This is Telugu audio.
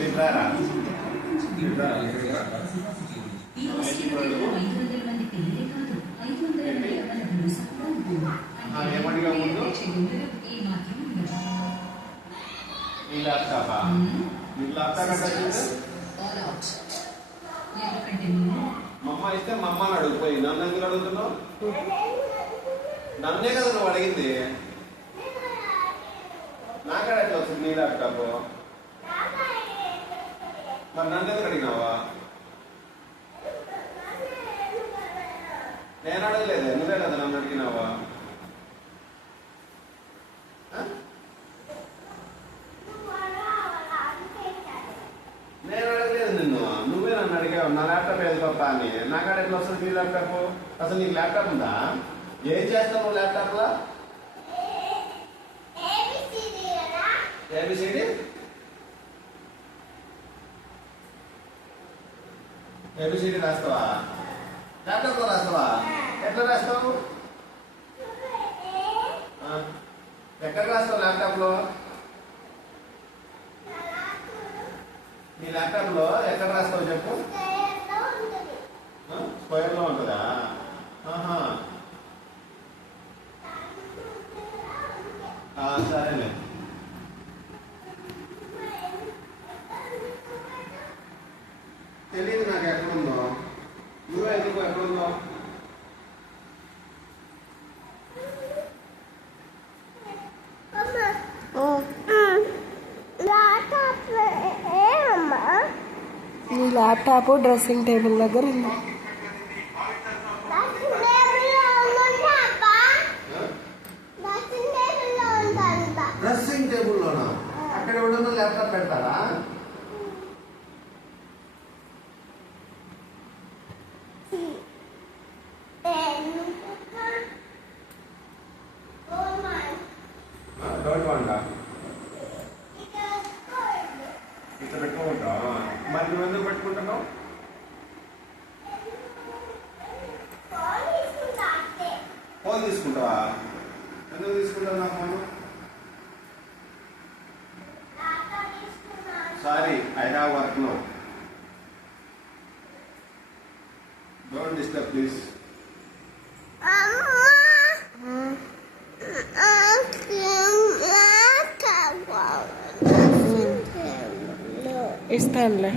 తింటారా ఏమడిగా ముందు ఈ ల్యాప్టాపా మీకు ల్యాప్టాప్ మమ్మ ఇస్తే మమ్మల్ని అడుగుపోయి నన్ను ఎందుకు అడుగుతున్నావు? నన్నే కదా నువ్వు అడిగింది. నాకాడ ఎట్లా వస్తుంది నీ ల్యాప్టాప్? మరి నన్ను ఎందుకు అడిగినావా? నేను అడగలేదే, నువ్వే కదా నన్ను అడిగినావా? నేను అడగలేదు నిన్ను, నువ్వే నన్ను అడిగావు నా ల్యాప్టాప్ ఏది పాప అని. నాకాడ ఎట్లా వస్తుంది నీ ల్యాప్టాప్? అసలు నీకు ల్యాప్టాప్ ఉందా? ఏం చేస్తావు ల్యాప్టాప్ లో? A B C D A B C D రాస్తావా? ల్యాప్టాప్ లో రాస్తావా? ఎట్లా రాస్తావు? ఎక్కడ రాస్తావు ల్యాప్టాప్ లో? నీ ల్యాప్టాప్ లో ఎక్కడ రాస్తావు చెప్పు? స్క్వేర్ లో ఉంటుందా? సరేలే. తెలియదు నాకు ఎక్కడుందో. నువ్వే ఎందుకు ఎక్కడుందో? నీ ల్యాప్టాప్ డ్రెస్సింగ్ టేబుల్ దగ్గర ఉంది. డ్రెస్సింగ్ టేబుల్లోనా? అక్కడ ఎవడన్నా ల్యాప్టాప్ పెడతారా? డోంట్ వాంట్ ఇట్లా పెట్టుకోమంటా. మరి నువ్వు ఎందుకు పెట్టుకుంటున్నావు? ఫోన్ తీసుకుంటావా? ఎందుకు తీసుకుంటావు నా phone? Sorry, I have work now. Don't disturb please. ఇస్తానులే.